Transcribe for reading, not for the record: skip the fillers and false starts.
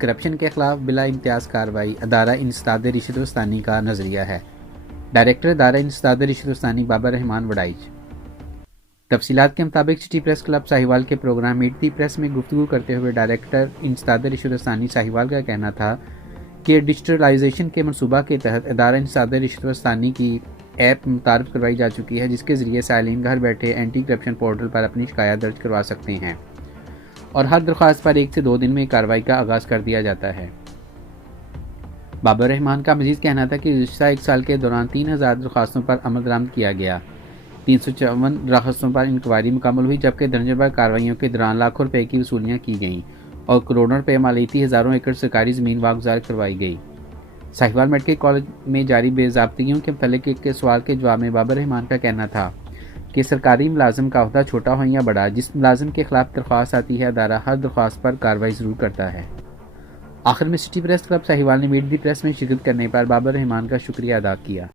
Corruption کے خلاف بلا امتیاز کارروائی ادارہ انسداد رشوت وستانی کا نظریہ ہے۔ ڈائریکٹر ادارہ انسداد رشوت وستانی بابر رحمان وڈائچ۔ تفصیلات کے مطابق سٹی پریس کلب ساہیوال کے پروگرام میٹ دی پریس میں گفتگو کرتے ہوئے ڈائریکٹر انسداد رشوت وستانی ساہیوال کا کہنا تھا کہ ڈیجیٹلائزیشن کے منصوبہ کے تحت ادارہ انسداد رشوت وستانی کی ایپ متعارف کروائی جا چکی ہے، جس کے ذریعے سائلین گھر بیٹھے اینٹی کرپشن پورٹل پر اپنی شکایات درج کروا سکتے ہیں اور ہر درخواست پر 1 سے 2 دن میں کارروائی کا آغاز کر دیا جاتا ہے۔ بابر رحمان کا مزید کہنا تھا کہ گزشتہ 1 سال کے دوران 3000 درخواستوں پر عمل درآمد کیا گیا، 354 درخواستوں پر انکوائری مکمل ہوئی، جبکہ درجن بھر کارروائیوں کے دوران لاکھوں روپے کی وصولیاں کی گئیں اور کروڑوں روپے مالیتی ہزاروں ایکڑ سرکاری زمین واگزار کروائی گئی۔ ساہیوال میڈیکل کالج میں جاری بے ضابطگیوں کے متعلق ایک سوال کے جواب میں بابر رحمان کا کہنا تھا کہ سرکاری ملازم کا عہدہ چھوٹا ہو یا بڑا، جس ملازم کے خلاف درخواست آتی ہے ادارہ ہر درخواست پر کارروائی ضرور کرتا ہے۔ آخر میں سٹی پریس کلب ساہیوال نے میٹ دی پریس میں شرکت کرنے پر بابر رحمان کا شکریہ ادا کیا۔